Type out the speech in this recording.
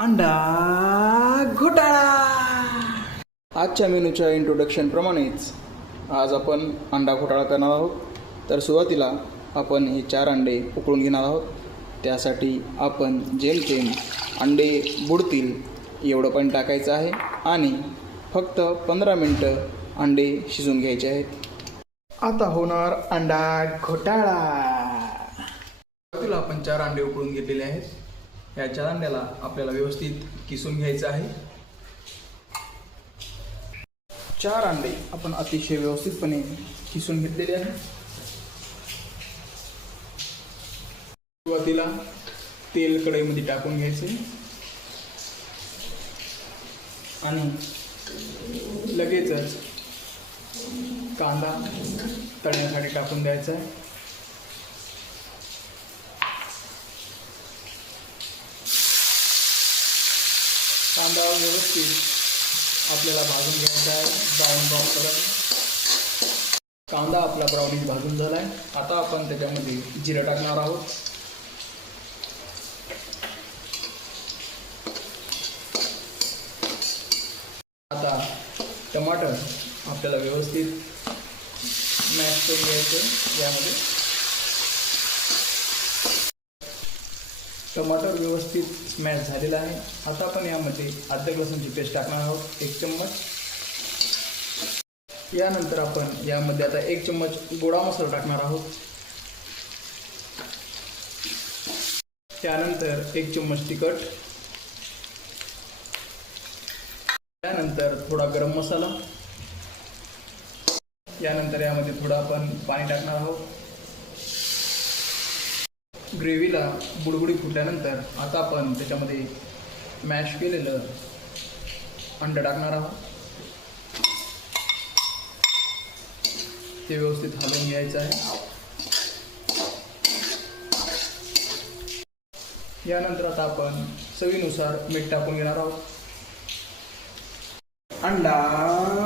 अंडा घोटाळा. आजच्या मेनूच्या इंट्रोडक्शन प्रमाणेच आज आपण अंडा घोटाळा करणार आहोत. तर सुरुवातीला आपण हे चार अंडे उकळून घेणार आहोत. त्यासाठी आपण जेमतेम अंडे बुडतील एवढं पण टाकायचं आहे. आणि फक्त पंधरा मिनटं अंडे शिजून घ्यायचे आहेत. आता होणार अंडा घोटाळा. सुरुवातीला आपण चार अंडे उकळून घेतलेले आहेत. या चार अंड्याला आपल्याला व्यवस्थित किसून घ्यायचं आहे. चार अंडे आपण अतिशय व्यवस्थितपणे किसून घेतलेले आहे सुरुवातीला तेल कढईमध्ये टाकून घ्यायचे. आणि लगेचच कांदा तळण्यासाठी टाकून द्यायचा आहे. कांदा व्यवस्थित आपल्याला भाजून घ्यायचा आहे. ब्राऊन ब्राऊन कलर कांदा आपला ब्राउनिश भाजून झाला आहे आता आपण त्याच्यामध्ये जिरं टाकणार आहोत. आता टमाटर आपल्याला व्यवस्थित मॅश करून घ्यायचं. यामध्ये टमाटर व्यवस्थित स्मॅश झालेला आहे. आता आपण यामध्ये अद्रक लसूणची पेस्ट टाकणार आहोत एक चम्मच. यानंतर आपण यामध्ये आता एक चम्मच गोडा मसाला टाकणार आहोत. त्यानंतर एक चम्मच तिखट. त्यानंतर थोडा गरम मसाला. यानंतर यामध्ये थोडं आपण पाणी टाकणार आहोत. ग्रेव्हीला बुडबुडी फुटल्यानंतर आता आपण त्याच्यामध्ये मॅश केलेलं अंड टाकणार आहोत. ते व्यवस्थित हलवून घ्यायचं आहे. यानंतर आता आपण चवीनुसार मीठ टाकून घेणार आहोत. अंडा.